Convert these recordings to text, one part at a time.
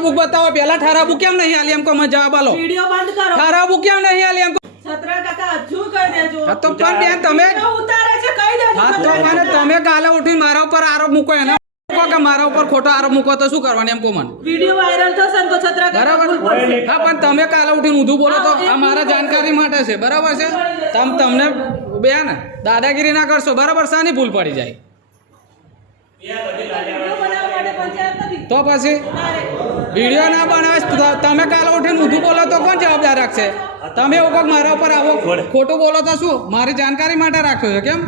Book બતાવો પેલા ઠારા book કેમ નહીં આલી એમ કહો મને જવાબ આલો. વિડિયો બંધ કરો. ઠારા બુક કેમ નહીં આલી એમ કહો. છત્રા કાકા હજુ કહી દેજો. હા તો પણ બેન તમે ઉતારે છે કહી દેજો હા તો મને તમે કાલે ઉઠીને મારા ઉપર આરોપ મૂકો એને કે મારા ઉપર ખોટો આરોપ મૂકો તો શું કરવાનું એમ કહો મને? વીડિયો વાયરલ થશે તો છત્રા બરાબર? હા પણ તમે કાલે ઉઠીને ઊંધું બોલો તો આ મારા જાણકારી માટે છે બરાબર છે? તમ તમને બેન દાદાગીરી ના કરશો બરાબર? શાની ભૂલ પડી જાય વીડિયો બનાવવા માટે પંચાયત નથી તો પછી વીડિયો ના બનાવે તમે કાલે ઉઠીને ઊંધું બોલો તો કોણ જવાબદાર રાખશે? તમે એવું કોઈક મારા ઉપર આવો ખોટું બોલો તો શું? મારી જાણકારી માટે રાખ્યો છે કેમ?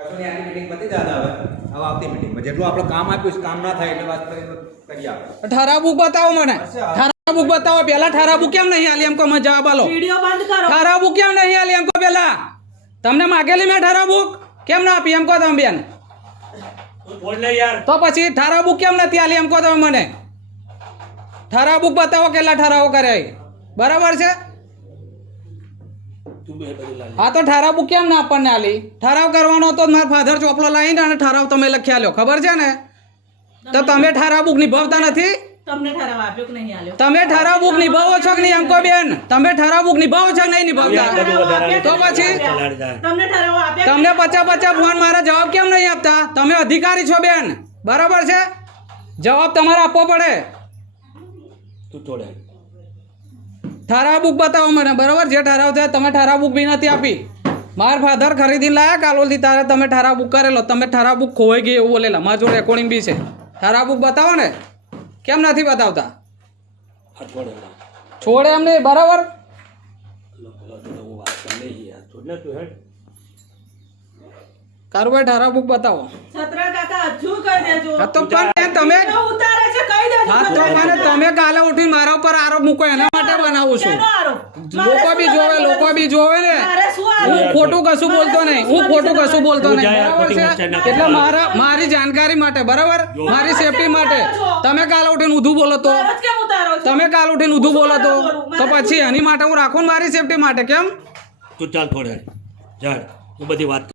કશું નહીં, આની meeting પતી જાય હવે. હવે આવતી meetingમાં. જેટલું આપણે કામ આપ્યું છે, કામ ના થાય એટલે વાત કરી કરી આપે. ઠારા બુક બતાવો મને. ઠારાબુક બતાવો. પેલા ઠરાબુક કેમ નહીં આલી એમ કહો જવાબ આલો. વીડિયો બંધ કરો. ઠારા બુક કેમ નહીં આલી એમ કહો પેલા. તમને માગેલી મેં ઠારા બુક કેમ ના આપી? એમ કહો તમે બેન. તો પછી ઠારા બુક કેમ નથી આલી? એમ કહો તમે મને. ઠારા બુક બતાવો કેટલા ઠરાવો કરે બરાબર છે? હા તો ઠરાવ બુક કેમ ના આપણને આલી? ઠરાવ કરવાનો હતો મારા ફાધર ચોપલો લાવીને અને ઠરાવ તમે લખ્યા લો ખબર છે ને? તો તમે ઠરાવ બુક નિભાવતા નથી? તમને ઠરાવ આપ્યો કે નહીં આલ્યો તમે ઠરાવ બુક નિભાવો છો કે નહીં એમ કહો બેન તમે ઠરાવ બુક નિભાવો છો કે નહીં નિભાવતા? તો પછી? તમને ઠરાવ આપ્યો તમને પચા પચા ફોન મારા જવાબ કેમ નહીં આપતા? તમે અધિકારી છો બેન. બરાબર છે? જવાબ તમારે આપવો પડે. ઠરાવ બુક બતાવો મને. બરાબર જે ઠરાવ થયા. તમે ઠરાવ બુક બી નથી આપી. માર ફાધર ખરીદી લાયા કાલોલથી તારે. તમે ઠરાવ બુક કરેલો. તમે ઠરાવ બુક ખોવાઈ ગઈ એવું બોલેલા. મારા જોડે રેકોર્ડિંગ બી છે. ઠરાવ બુક બતાવો ને. કેમ નથી બતાવતા? છોડે એમ નહીં બરાબર? કારુભાઈ ઠરાવ બુક બતાવો. તો પણ તમે વીડિયો ઉતારે છે કહી દેજો હા તો મને તમે કાલે ઉઠીને મારા ઉપર આરોપ મૂકો એના માટે બનાવું છું. લોકો બી જોવે લોકો બી જોવે ને? હું ખોટું કશું બોલતો નહીં. હું ખોટું કશું બોલતો નહીં. બરાબર છે? એટલે મારા મારી જાણકારી માટે બરાબર? મારી સેફટી માટે. તમે કાલે ઉઠીને ઊંધું બોલો તો? તમે કાલ ઉઠીને ઊંધું બોલો તો. તો પછી એની માટે હું રાખું ને મારી સેફટી માટે કેમ? તું ચાલ થોડે ચાલ હું બધી વાત